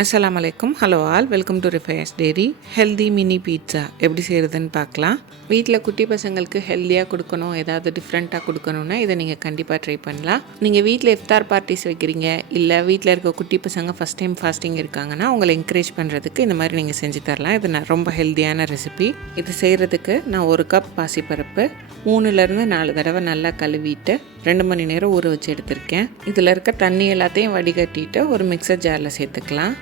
அஸ்ஸலாமு அலைக்கும். Hello all, welcome to ரிஃபயர்ஸ் டெய்ரி. ஹெல்தி மினி பீட்சா எப்படி செய்கிறதுன்னு பார்க்கலாம். வீட்டில் குட்டி பசங்களுக்கு ஹெல்த்தியாக கொடுக்கணும், ஏதாவது டிஃப்ரெண்ட்டாக கொடுக்கணுன்னா இதை நீங்கள் கண்டிப்பாக ட்ரை பண்ணலாம். நீங்கள் வீட்டில் இஃப்தார் பார்ட்டிஸ் வைக்கிறீங்க, இல்லை வீட்டில் இருக்க குட்டி பசங்க ஃபஸ்ட் டைம் ஃபாஸ்டிங் இருக்காங்கன்னா உங்களை என்கரேஜ் பண்ணுறதுக்கு இந்த மாதிரி நீங்கள் செஞ்சு தரலாம். இது ரொம்ப ஹெல்த்தியான ரெசிபி. இது செய்கிறதுக்கு நான் 1 கப் பாசிப்பருப்பு 3-4 தடவை நல்லா கழுவிட்டு 2 மணி நேரம் ஊற வச்சு எடுத்திருக்கேன். இதில் இருக்க தண்ணி எல்லாத்தையும் வடிகட்டிட்டு ஒரு மிக்சர் ஜாரில் சேர்த்துக்கலாம்.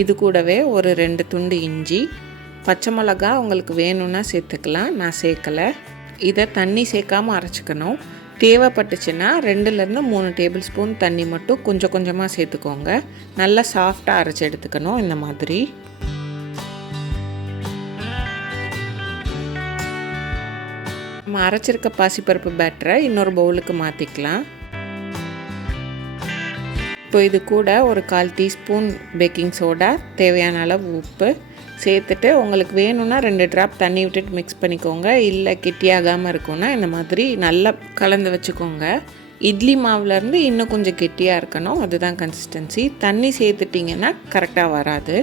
இது கூடவே ஒரு 2 துண்டு இஞ்சி, பச்சை மிளகா உங்களுக்கு வேணும்னா சேர்த்துக்கலாம், நான் சேர்க்கலை. இதை தண்ணி சேர்க்காமல் அரைச்சிக்கணும். தேவைப்பட்டுச்சுன்னா 2-3 டேபிள் ஸ்பூன் தண்ணி மட்டும் கொஞ்சம் கொஞ்சமாக சேர்த்துக்கோங்க. நல்லா சாஃப்டாக அரைச்சி எடுத்துக்கணும். இந்த மாதிரி நம்ம அரைச்சிருக்க பாசிப்பருப்பு பேட்டரை இன்னொரு பவுலுக்கு மாற்றிக்கலாம். இப்போ இது கூட ஒரு 1/4 டீஸ்பூன் பேக்கிங் சோடா, தேவையான அளவு உப்பு சேர்த்துட்டு உங்களுக்கு வேணும்னா 2 ட்ராப் தண்ணி விட்டுட்டு மிக்ஸ் பண்ணிக்கோங்க. இல்லை கெட்டியாகாமல் இருக்கும்னா இந்த மாதிரி நல்லா கலந்து வச்சுக்கோங்க. இட்லி மாவுலேருந்து இன்னும் கொஞ்சம் கெட்டியாக இருக்கணும், அதுதான் கன்சிஸ்டன்சி. தண்ணி சேர்த்துட்டிங்கன்னா கரெக்டாக வராது.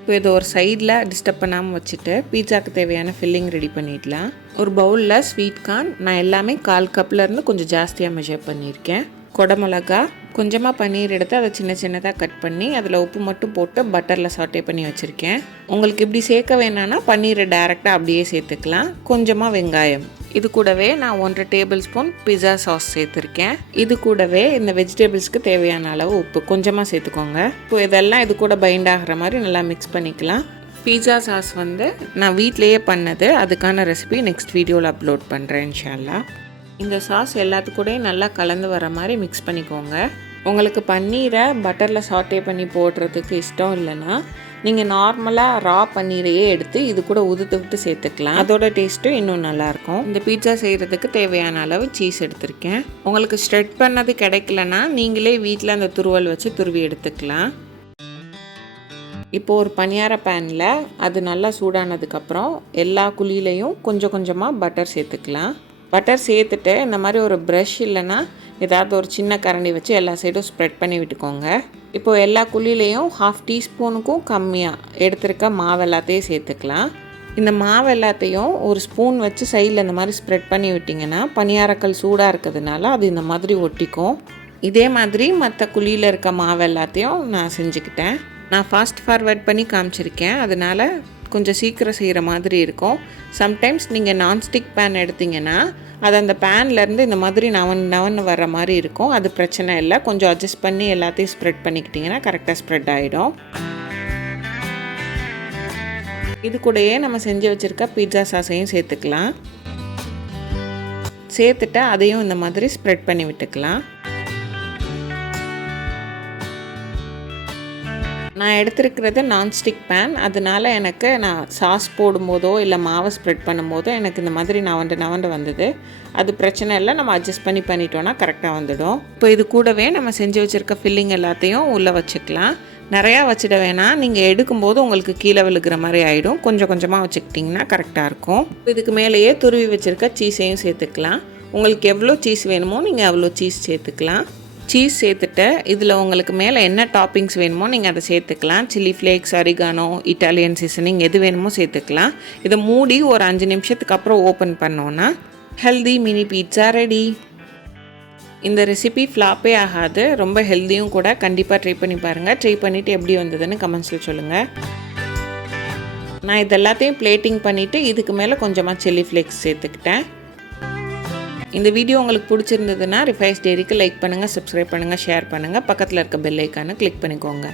இப்போ இது ஒரு சைடில் டிஸ்டர்ப் பண்ணாமல் வச்சுட்டு பீட்சாக்கு தேவையான ஃபில்லிங் ரெடி பண்ணிடலாம். ஒரு பவுலில் ஸ்வீட் கார்ன் நான் எல்லாமே 1/4 கப்லேருந்து கொஞ்சம் ஜாஸ்தியாக மெஷர் பண்ணியிருக்கேன். குடமிளகா, கொஞ்சமாக பன்னீர் எடுத்து அதை சின்ன சின்னதாக கட் பண்ணி அதில் உப்பு மட்டும் போட்டு பட்டரில் சாட்டே பண்ணி வச்சுருக்கேன். உங்களுக்கு இப்படி சேர்க்க வேணான்னா பன்னீரை டைரெக்டாக அப்படியே சேர்த்துக்கலாம். கொஞ்சமாக வெங்காயம், இது கூடவே நான் 1 டேபிள் ஸ்பூன் பிஸா சாஸ் சேர்த்துருக்கேன். இது கூடவே இந்த வெஜிடபிள்ஸ்க்கு தேவையான அளவு உப்பு கொஞ்சமாக சேர்த்துக்கோங்க. இப்போ இதெல்லாம் இது கூட பைண்ட் ஆகிற மாதிரி நல்லா மிக்ஸ் பண்ணிக்கலாம். பீஸா சாஸ் நான் வீட்டிலையே பண்ணது, அதுக்கான ரெசிபி நெக்ஸ்ட் வீடியோவில் அப்லோட் பண்ணுறேன் இன்ஷால்லா. இந்த சாஸ் எல்லாத்துக்கூடையும் நல்லா கலந்து வர மாதிரி மிக்ஸ் பண்ணிக்கோங்க. உங்களுக்கு பன்னீரை பட்டரில் சாட்டே பண்ணி போடுறதுக்கு இஷ்டம் இல்லைன்னா நீங்கள் நார்மலாக ரா பன்னீரையே எடுத்து இது கூட உதுத்து விட்டு சேர்த்துக்கலாம். அதோட டேஸ்ட்டும் இன்னும் நல்லாயிருக்கும். இந்த பீட்சா செய்கிறதுக்கு தேவையான அளவு சீஸ் எடுத்திருக்கேன். உங்களுக்கு ஸ்ப்ரெட் பண்ணது கிடைக்கலன்னா நீங்களே வீட்டில் அந்த துருவல் வச்சு துருவி எடுத்துக்கலாம். இப்போது ஒரு பனியார பேனில் அது நல்லா சூடானதுக்கப்புறம் எல்லா குழியிலையும் கொஞ்சம் கொஞ்சமாக பட்டர் சேர்த்துக்கலாம். பட்டர் சேர்த்துட்டு இந்த மாதிரி ஒரு ப்ரஷ் இல்லைன்னா ஏதாவது ஒரு சின்ன கரண்டி வச்சு எல்லா சைடும் ஸ்ப்ரெட் பண்ணி விட்டுக்கோங்க. இப்போது எல்லா குழியிலையும் 1/2 டீஸ்பூனுக்கும் கம்மியாக எடுத்துருக்க மாவு எல்லாத்தையும் சேர்த்துக்கலாம். இந்த மாவு எல்லாத்தையும் ஒரு ஸ்பூன் வச்சு சைடில் இந்த மாதிரி ஸ்ப்ரெட் பண்ணி விட்டிங்கன்னா பனியாரக்கல் சூடாக இருக்கிறதுனால அது இந்த மாதிரி ஒட்டிக்கும். இதே மாதிரி மற்ற குழியில் இருக்க மாவு எல்லாத்தையும் நான் செஞ்சுக்கிட்டேன். நான் ஃபாஸ்ட் ஃபார்வர்ட் பண்ணி காமிச்சிருக்கேன், அதனால் கொஞ்சம் சீக்கிரம் செய்கிற மாதிரி இருக்கும். சம்டைம்ஸ் நீங்கள் நான்ஸ்டிக் பேன் எடுத்திங்கன்னா அது அந்த பேன்லேருந்து இந்த மாதிரி நவன் வர்ற மாதிரி இருக்கும். அது பிரச்சனை இல்லை, கொஞ்சம் அட்ஜஸ்ட் பண்ணி எல்லாத்தையும் ஸ்ப்ரெட் பண்ணிக்கிட்டிங்கன்னா கரெக்டாக ஸ்ப்ரெட் ஆகிடும். இது கூடயே நம்ம செஞ்சு வச்சுருக்க பீட்சா சாஸையும் சேர்த்துக்கலாம். சேர்த்துட்டு அதையும் இந்த மாதிரி ஸ்ப்ரெட் பண்ணி விட்டுக்கலாம். நான் எடுத்துருக்கிறது நான்ஸ்டிக் பேன், அதனால் எனக்கு நான் சாஸ் போடும்போதோ இல்லை மாவை ஸ்ப்ரெட் பண்ணும்போதோ எனக்கு இந்த மாதிரி நவண்டு வந்தது. அது பிரச்சனை இல்லை, நம்ம அட்ஜஸ்ட் பண்ணிட்டோன்னா கரெக்டாக வந்துடும். இப்போ இது கூடவே நம்ம செஞ்சு வச்சுருக்க ஃபில்லிங் எல்லாத்தையும் உள்ளே வச்சுக்கலாம். நிறையா வச்சிட வேணாம், நீங்கள் எடுக்கும்போது உங்களுக்கு கீழே விழுகிற மாதிரி ஆகிடும். கொஞ்சம் கொஞ்சமாக வச்சுக்கிட்டிங்கன்னா கரெக்டாக இருக்கும். இதுக்கு மேலேயே துருவி வச்சுருக்க சீஸையும் சேர்த்துக்கலாம். உங்களுக்கு எவ்வளோ சீஸ் வேணுமோ நீங்கள் அவ்வளோ சீஸ் சேர்த்துக்கலாம். சீஸ் சேர்த்துட்டு இதில் உங்களுக்கு மேலே என்ன டாப்பிங்ஸ் வேணுமோ நீங்கள் அதை சேர்த்துக்கலாம். சில்லி ஃப்ளேக்ஸ், அரிகானோ, இட்டாலியன் சீசனிங் எது வேணுமோ சேர்த்துக்கலாம். இதை மூடி ஒரு 5 நிமிஷத்துக்கு அப்புறம் ஓப்பன் பண்ணோன்னா ஹெல்தி மினி பீட்சா ரெடி. இந்த ரெசிபி ஃப்ளாப்பே ஆகாது, ரொம்ப ஹெல்த்தியும் கூட. கண்டிப்பாக ட்ரை பண்ணி பாருங்கள். ட்ரை பண்ணிவிட்டு எப்படி வந்ததுன்னு கமெண்ட்ஸில் சொல்லுங்கள். நான் இது எல்லாத்தையும் பிளேட்டிங் பண்ணிவிட்டு இதுக்கு மேலே கொஞ்சமாக சில்லி ஃப்ளேக்ஸ் சேர்த்துக்கிட்டேன். இந்த வீடியோ உங்களுக்கு பிடிச்சிருந்ததுன்னா ரிஃபயர்ஸ் டெய்ரிக்கு லைக் பண்ணுங்கள், சப்ஸ்கிரைப் பண்ணுங்கள், ஷேர் பண்ணுங்கள். பக்கத்தில் இருக்க பெல் ஐக்கானை கிளிக் பண்ணிக்கோங்க.